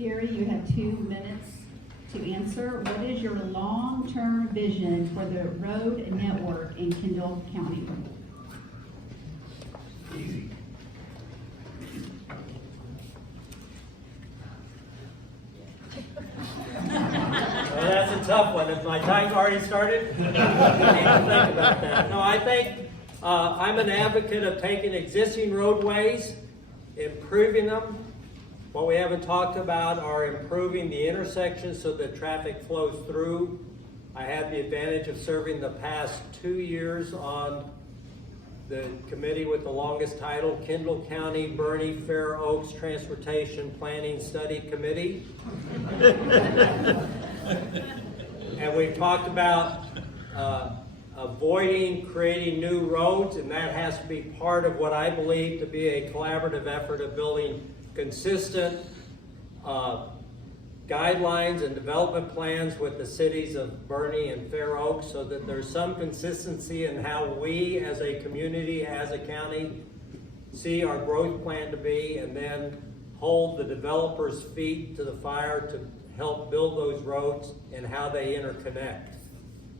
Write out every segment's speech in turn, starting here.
Gary, you have 2 minutes to answer. What is your long-term vision for the road network in Kendall County? Easy. Well, that's a tough one. Has my time already started? I need to think about that. No, I think I'm an advocate of taking existing roadways, improving them. What we haven't talked about are improving the intersections so that traffic flows through. I had the advantage of serving the past 2 years on the committee with the longest title, Kendall County Bernie Fair Oaks Transportation Planning Study Committee. And we talked about avoiding creating new roads, and that has to be part of what I believe to be a collaborative effort of building consistent guidelines and development plans with the cities of Bernie and Fair Oaks so that there's some consistency in how we as a community, as a county, see our growth plan to be, and then hold the developers' feet to the fire to help build those roads and how they interconnect.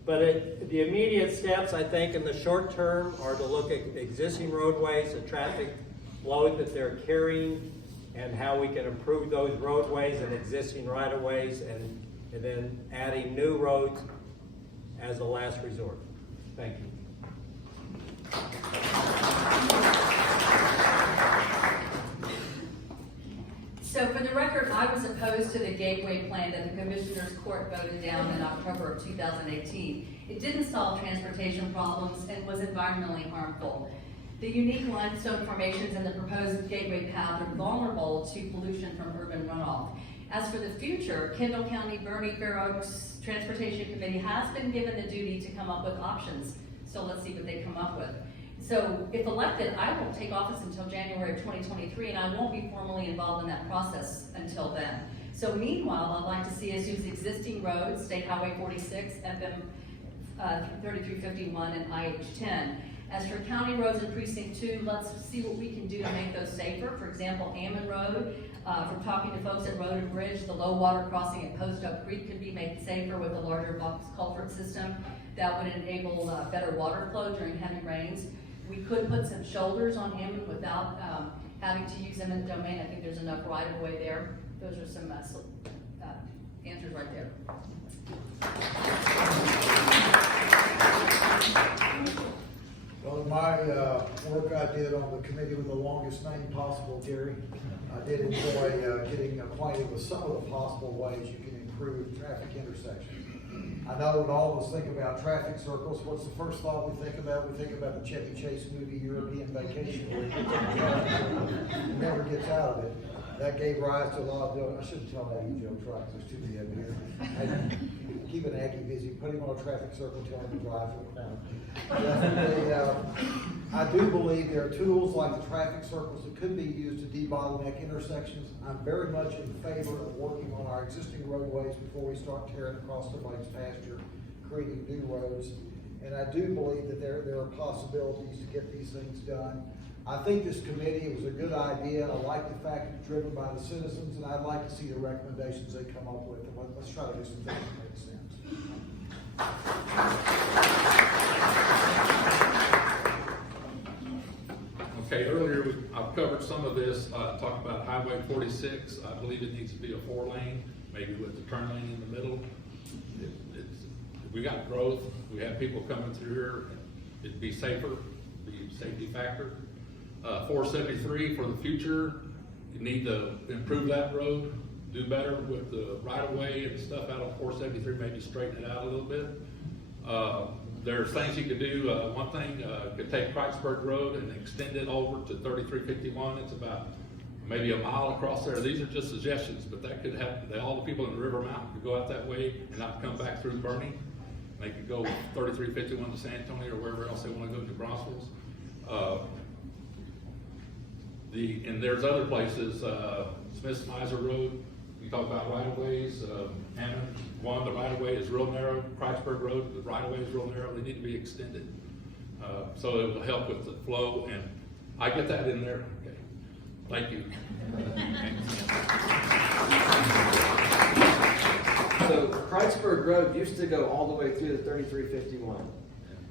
But the immediate steps, I think, in the short term are to look at existing roadways, the traffic load that they're carrying, and how we can improve those roadways and existing right-of-ways, and then adding new roads as a last resort. Thank you. So for the record, I was opposed to the gateway plan that the Commissioners Court voted down in October of 2018. It didn't solve transportation problems and was environmentally harmful. The unique limestone formations in the proposed gateway path are vulnerable to pollution from urban runoff. As for the future, Kendall County Bernie Fair Oaks Transportation Committee has been given the duty to come up with options. So let's see what they come up with. So if elected, I won't take office until January of 2023, and I won't be formally involved in that process until then. So meanwhile, I'd like to see us use existing roads, State Highway 46, FM 3351, and IH10. As for county roads in Precinct 2, let's see what we can do to make those safer. For example, Ammon Road, from talking to folks at Road and Bridge, the low water crossing at Post Oak Creek could be made safer with a larger box culvert system that would enable better water flow during heavy rains. We could put some shoulders on Ammon without having to use eminent domain. I think there's enough right of way there. Those are some answers right there. Well, in my work I did on the committee with the longest name possible, Gary, I did enjoy getting acquainted with some of the possible ways you can improve traffic intersections. I know when all of us think about traffic circles, what's the first thought we think about? We think about the Chevy Chase movie, European Vacation, where he gets on the traffic and never gets out of it. That gave rise to a lot of, I shouldn't tell Aggie jokes, right, because there's too many of them here. Keep an Aggie busy, put him on a traffic circle, tell him to drive to the corner. I do believe there are tools like the traffic circles that could be used to debottleneck intersections. I'm very much in favor of working on our existing roadways before we start tearing across the lakes pasture, creating new roads. And I do believe that there are possibilities to get these things done. I think this committee, it was a good idea. I like the fact it's driven by the citizens, and I'd like to see the recommendations they come up with. And let's try to do some things that make sense. Okay, earlier I've covered some of this, talked about Highway 46. I believe it needs to be a 4-lane, maybe with the turn lane in the middle. We got growth, we have people coming through here, it'd be safer, be a safety factor. 473 for the future, you need to improve that road, do better with the right-of-way and stuff out of 473, maybe straighten it out a little bit. There's things you could do. One thing, could take Kreisberg Road and extend it over to 3351. It's about maybe a mile across there. These are just suggestions, but that could happen. All the people in the River Mountain could go out that way and not come back through Bernie. They could go 3351 to San Antonio or wherever else they want to go to Brussels. And there's other places, Smith's Miser Road, you talk about right-of-ways, Hammond, the right-of-way is real narrow, Kreisberg Road, the right-of-way is real narrow, they need to be extended. So it will help with the flow, and I get that in there. Okay. Thank you. Kreuzberg Road used to go all the way through the 3351.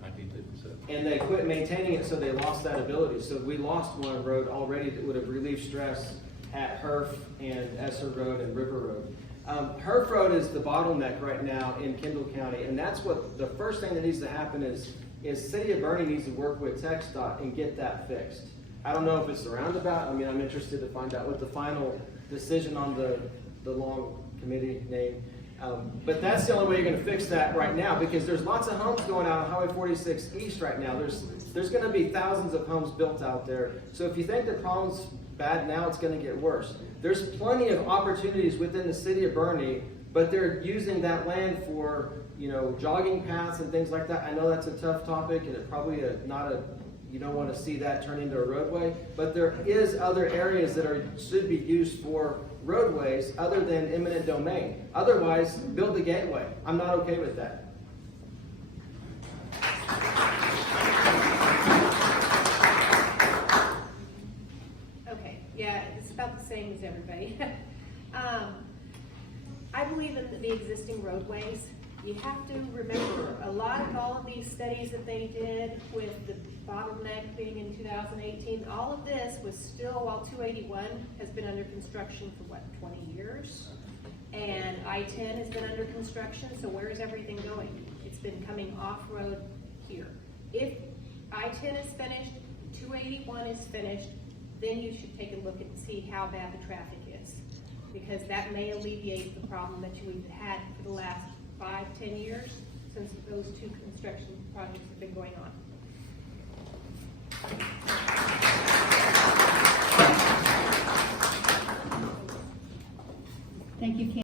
1957. And they quit maintaining it, so they lost that ability. So we lost one road already that would have relieved stress at Herf and Esser Road and River Road. Herf Road is the bottleneck right now in Kendall County, and that's what the first thing that needs to happen is City of Bernie needs to work with TxDOT and get that fixed. I don't know if it's the roundabout. I mean, I'm interested to find out what the final decision on the long committee name. But that's the only way you're going to fix that right now, because there's lots of homes going out on Highway 46 East right now. There's going to be thousands of homes built out there. So if you think the problem's bad now, it's going to get worse. There's plenty of opportunities within the city of Bernie, but they're using that land for, jogging paths and things like that. I know that's a tough topic, and it probably you don't want to see that turn into a roadway, but there is other areas that should be used for roadways other than eminent domain. Otherwise, build the gateway. I'm not okay with that. Okay, yeah, it's about the same as everybody. I believe in the existing roadways. You have to remember, all of these studies that they did with the bottleneck being in 2018, all of this was still, while 281 has been under construction for 20 years? And I-10 has been under construction, so where is everything going? It's been coming off-road here. If I-10 is finished, 281 is finished, then you should take a look and see how bad the traffic is. Because that may alleviate the problem that you've had for the last 5-10 years since those two construction projects have been going on. Thank you, Ken.